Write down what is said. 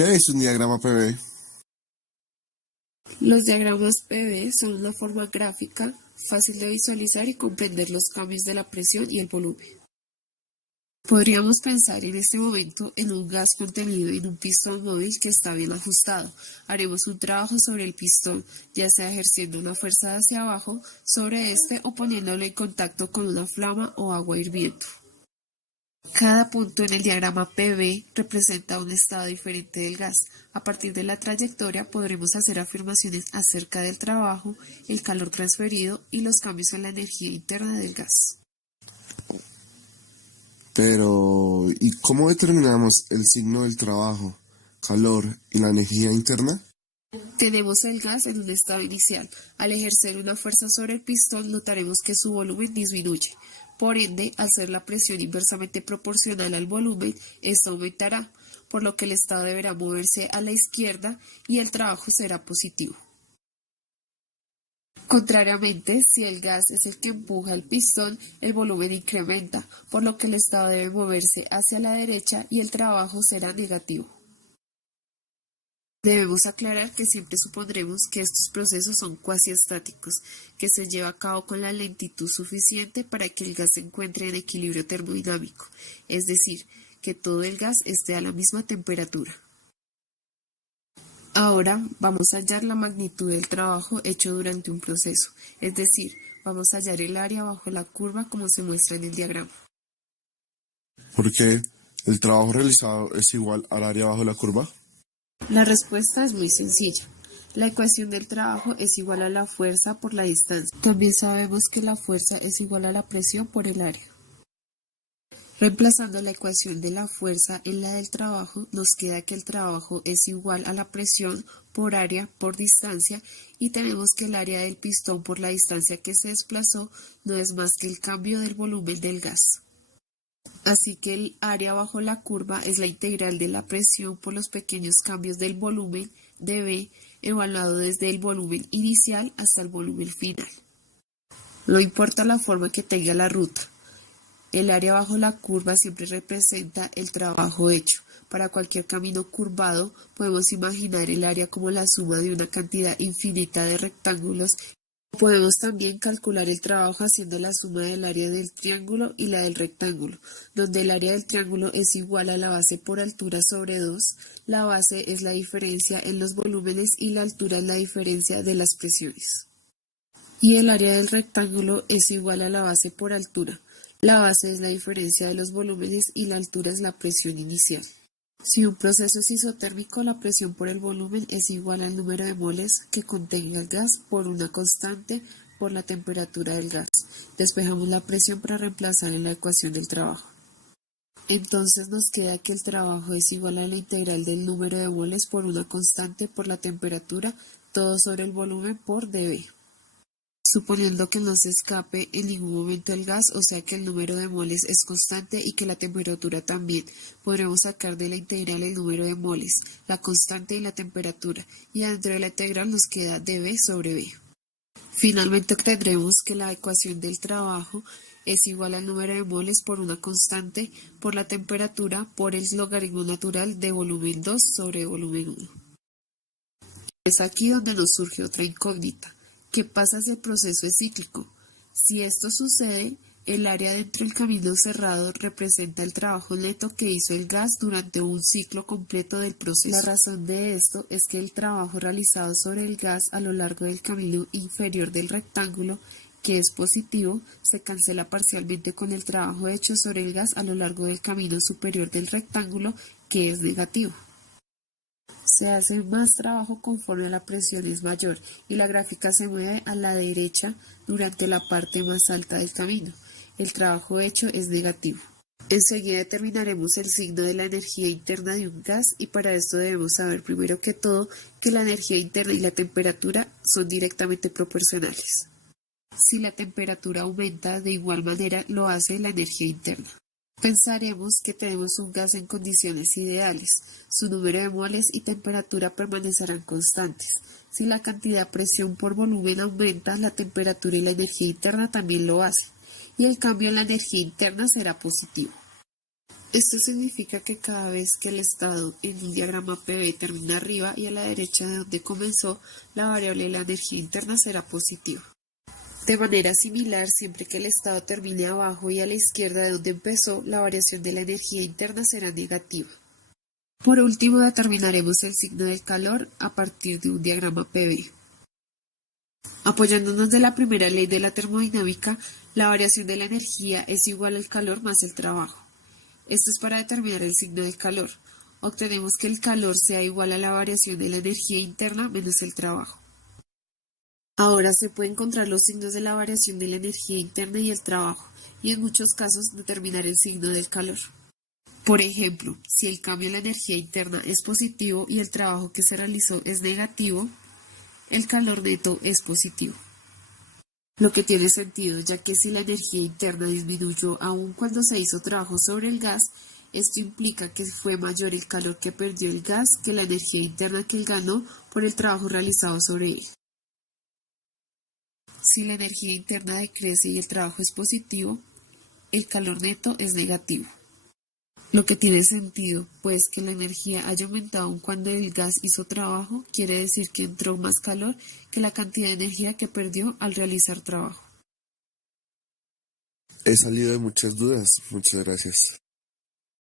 ¿Qué es un diagrama PV? Los diagramas PV son una forma gráfica fácil de visualizar y comprender los cambios de la presión y el volumen. Podríamos pensar en este momento en un gas contenido en un pistón móvil que está bien ajustado. Haremos un trabajo sobre el pistón, ya sea ejerciendo una fuerza hacia abajo sobre este o poniéndolo en contacto con una flama o agua hirviendo. Cada punto en el diagrama PV representa un estado diferente del gas. A partir de la trayectoria podremos hacer afirmaciones acerca del trabajo, el calor transferido y los cambios en la energía interna del gas. Pero, ¿y cómo determinamos el signo del trabajo, calor y la energía interna? Tenemos el gas en un estado inicial. Al ejercer una fuerza sobre el pistón, notaremos que su volumen disminuye. Por ende, al ser la presión inversamente proporcional al volumen, esta aumentará, por lo que el estado deberá moverse a la izquierda y el trabajo será positivo. Contrariamente, si el gas es el que empuja el pistón, el volumen incrementa, por lo que el estado debe moverse hacia la derecha y el trabajo será negativo. Debemos aclarar que siempre supondremos que estos procesos son cuasi estáticos, que se lleva a cabo con la lentitud suficiente para que el gas se encuentre en equilibrio termodinámico, es decir, que todo el gas esté a la misma temperatura. Ahora vamos a hallar la magnitud del trabajo hecho durante un proceso, es decir, vamos a hallar el área bajo la curva como se muestra en el diagrama. ¿Por qué el trabajo realizado es igual al área bajo la curva? La respuesta es muy sencilla. La ecuación del trabajo es igual a la fuerza por la distancia. También sabemos que la fuerza es igual a la presión por el área. Reemplazando la ecuación de la fuerza en la del trabajo, nos queda que el trabajo es igual a la presión por área por distancia y tenemos que el área del pistón por la distancia que se desplazó no es más que el cambio del volumen del gas. Así que el área bajo la curva es la integral de la presión por los pequeños cambios del volumen dB evaluado desde el volumen inicial hasta el volumen final. No importa la forma que tenga la ruta. El área bajo la curva siempre representa el trabajo hecho. Para cualquier camino curvado, podemos imaginar el área como la suma de una cantidad infinita de rectángulos. Podemos también calcular el trabajo haciendo la suma del área del triángulo y la del rectángulo, donde el área del triángulo es igual a la base por altura sobre 2, la base es la diferencia en los volúmenes y la altura es la diferencia de las presiones. Y el área del rectángulo es igual a la base por altura. La base es la diferencia de los volúmenes y la altura es la presión inicial. Si un proceso es isotérmico, la presión por el volumen es igual al número de moles que contenga el gas por una constante por la temperatura del gas. Despejamos la presión para reemplazar en la ecuación del trabajo. Entonces nos queda que el trabajo es igual a la integral del número de moles por una constante por la temperatura, todo sobre el volumen por dB. Suponiendo que no se escape en ningún momento el gas, o sea que el número de moles es constante y que la temperatura también, podremos sacar de la integral el número de moles, la constante y la temperatura, y dentro de la integral nos queda dB sobre B. Finalmente obtendremos que la ecuación del trabajo es igual al número de moles por una constante por la temperatura por el logaritmo natural de volumen 2 sobre volumen 1. Es aquí donde nos surge otra incógnita. ¿Qué pasa si el proceso es cíclico? Si esto sucede, el área dentro del camino cerrado representa el trabajo neto que hizo el gas durante un ciclo completo del proceso. La razón de esto es que el trabajo realizado sobre el gas a lo largo del camino inferior del rectángulo, que es positivo, se cancela parcialmente con el trabajo hecho sobre el gas a lo largo del camino superior del rectángulo, que es negativo. Se hace más trabajo conforme la presión es mayor y la gráfica se mueve a la derecha durante la parte más alta del camino. El trabajo hecho es negativo. Enseguida determinaremos el signo de la energía interna de un gas y para esto debemos saber primero que todo que la energía interna y la temperatura son directamente proporcionales. Si la temperatura aumenta, de igual manera lo hace la energía interna. Pensaremos que tenemos un gas en condiciones ideales. Su número de moles y temperatura permanecerán constantes. Si la cantidad de presión por volumen aumenta, la temperatura y la energía interna también lo hacen, y el cambio en la energía interna será positivo. Esto significa que cada vez que el estado en un diagrama PV termina arriba y a la derecha de donde comenzó, la variable de la energía interna será positiva. De manera similar, siempre que el estado termine abajo y a la izquierda de donde empezó, la variación de la energía interna será negativa. Por último, determinaremos el signo del calor a partir de un diagrama PV. Apoyándonos de la primera ley de la termodinámica, la variación de la energía es igual al calor más el trabajo. Esto es para determinar el signo del calor. Obtenemos que el calor sea igual a la variación de la energía interna menos el trabajo. Ahora se puede encontrar los signos de la variación de la energía interna y el trabajo, y en muchos casos determinar el signo del calor. Por ejemplo, si el cambio en la energía interna es positivo y el trabajo que se realizó es negativo, el calor neto es positivo. Lo que tiene sentido, ya que si la energía interna disminuyó aun cuando se hizo trabajo sobre el gas, esto implica que fue mayor el calor que perdió el gas que la energía interna que él ganó por el trabajo realizado sobre él. Si la energía interna decrece y el trabajo es positivo, el calor neto es negativo. Lo que tiene sentido, pues que la energía haya aumentado aun cuando el gas hizo trabajo, quiere decir que entró más calor que la cantidad de energía que perdió al realizar trabajo. He salido de muchas dudas. Muchas gracias.